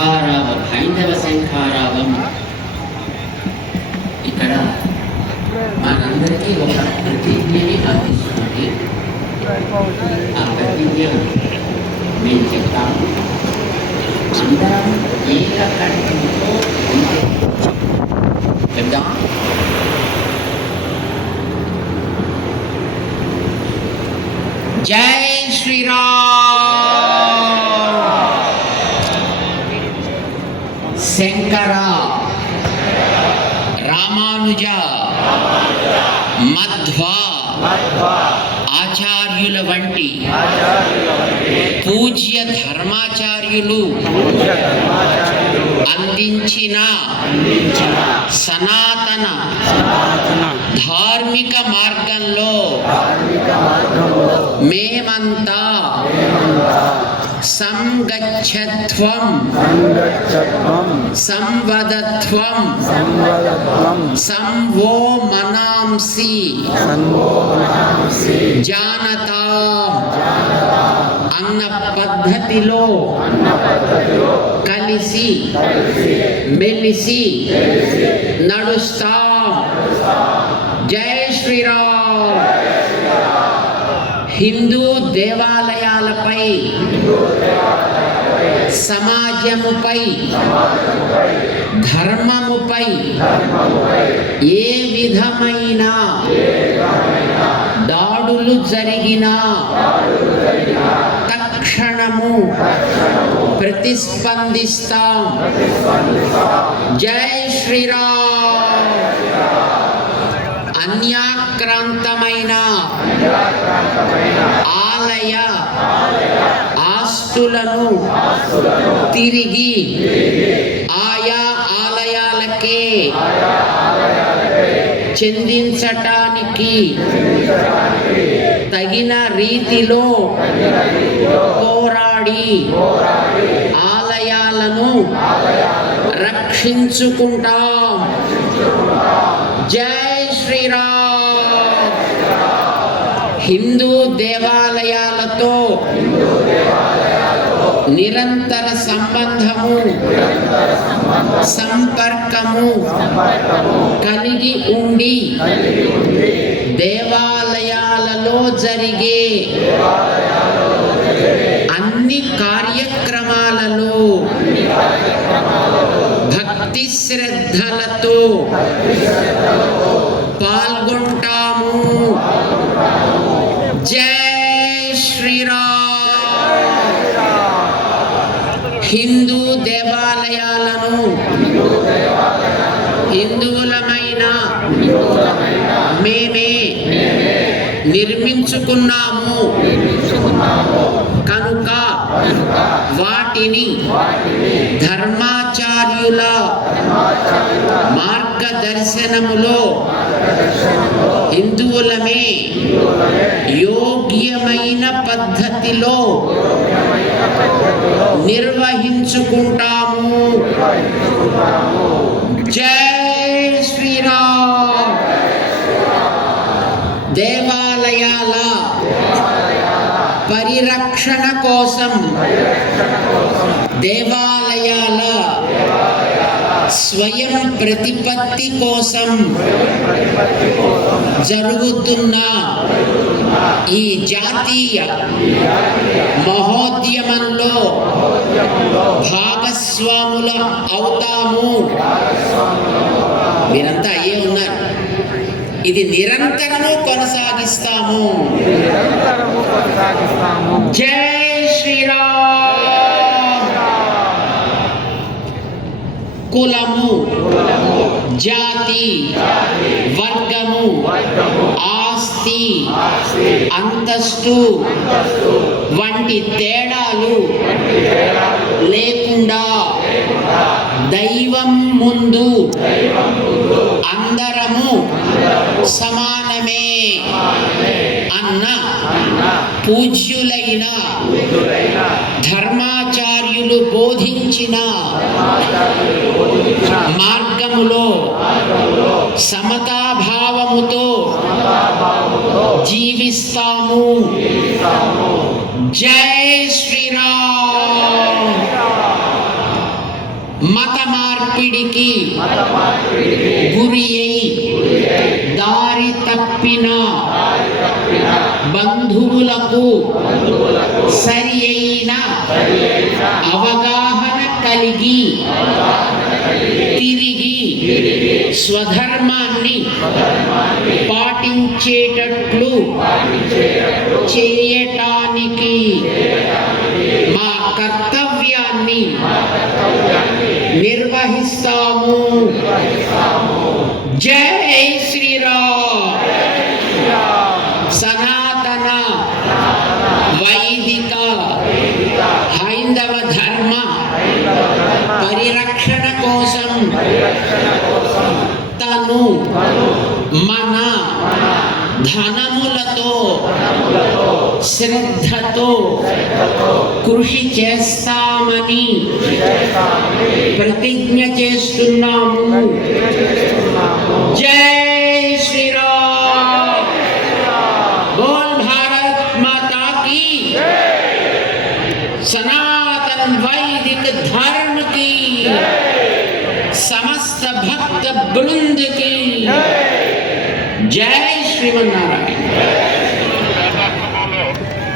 శంఖారావం, హైందవ శంఖారావం. ఇక్కడ మనందరికీ ఒక ప్రతిజ్ఞని అందిస్తుంది. ఆ ప్రతిజ్ఞ నేను చెప్తాను. అందరం ఏకకంఠంతో చెప్దాం. జై శ్రీరామ్. శంకర, రామానుజ, మధ్వ ఆచార్యుల వంటి పూజ్య ధర్మాచార్యులు అందించిన సనాతన ధార్మిక మార్గంలో మేమంతా సంగచ్చత్వం సంవదత్వం సంవో మనాంసి జానతా అన్న పద్ధతిలో కలిసి మెలిసి నడుస్తాం. జై శ్రీరామ్. హిందూ దేవాలయాలపై, సమాజముపై, ధర్మముపై ఏ విధమైన దాడులు జరిగినా తక్షణము ప్రతిస్పందిస్తాం. జై శ్రీరామ్. అన్యాక్రాంతమైన ఆలయ ఆస్తులను తిరిగి ఆయా ఆలయాలకే చెందించటానికి తగిన రీతిలో పోరాడి ఆలయాలను రక్షించుకుంటాం. జై శ్రీరామ్. హిందూ దేవాలయాలతో నిరంతర సంబంధము, సంపర్కము కలిగి ఉండి దేవాలయాలలో జరిగే అన్ని కార్యక్రమాలలో భక్తి శ్రద్ధలతో పాల్గొంటాము. జై శ్రీరామ్. హిందూ దేవాలయాలను హిందువులమైన మేమే నిర్మించుకున్నాము కనుక వాటిని ధర్మాచార్యుల మార్గదర్శనములో హిందువులమే యోగ్యమైన పద్ధతిలో నిర్వహించుకుంటాము. జై శ్రీరామ్. దేవాలయాల పరిరక్షణ కోసం, దేవాలయాల స్వయం ప్రతిపత్తి కోసం జరుగుతున్న ఈ జాతీయ మహోద్యమంలో భాగస్వాముల అవుతాము. మీరంతా అయ్యే ఉన్నారు. ఇది నిరంతరము కొనసాగిస్తాము. జై శ్రీరామ్. కులము, జాతి, వర్గము, ఆస్తి, అంతస్తు వంటి తేడాలు లేకుండా దైవం ముందు అందరము సమానమే అన్న పూజ్యులైన ధర్మాచార్యులు బోధించిన మార్గములో సమతాభావముతో జీవిస్తాము. జై శ్రీరామ్. మత మార్పిడికి గురి అయి దారి తప్పిన బంధువులకు సరి అయిన అవగాహన కలిగి తిరిగి స్వధర్మాన్ని పాటించేటట్లు చేయటానికి మా కర్తవ్యాన్ని నిర్వహిస్తాము. జై శ్రీరామ్. సనాతన వైదిక హైందవ ధర్మ పరిరక్షణ కోసం తను మన ధనములతో శ్రద్ధతో కృషి చేస్తామని ప్రతిజ్ఞ చేస్తున్నాము. జై శ్రీరామ్. బోల్ భారత్ మాతా की, सनातन वैदिक धर्म की, समस्त भक्त वृंद की जय श्रीमन्नारायण.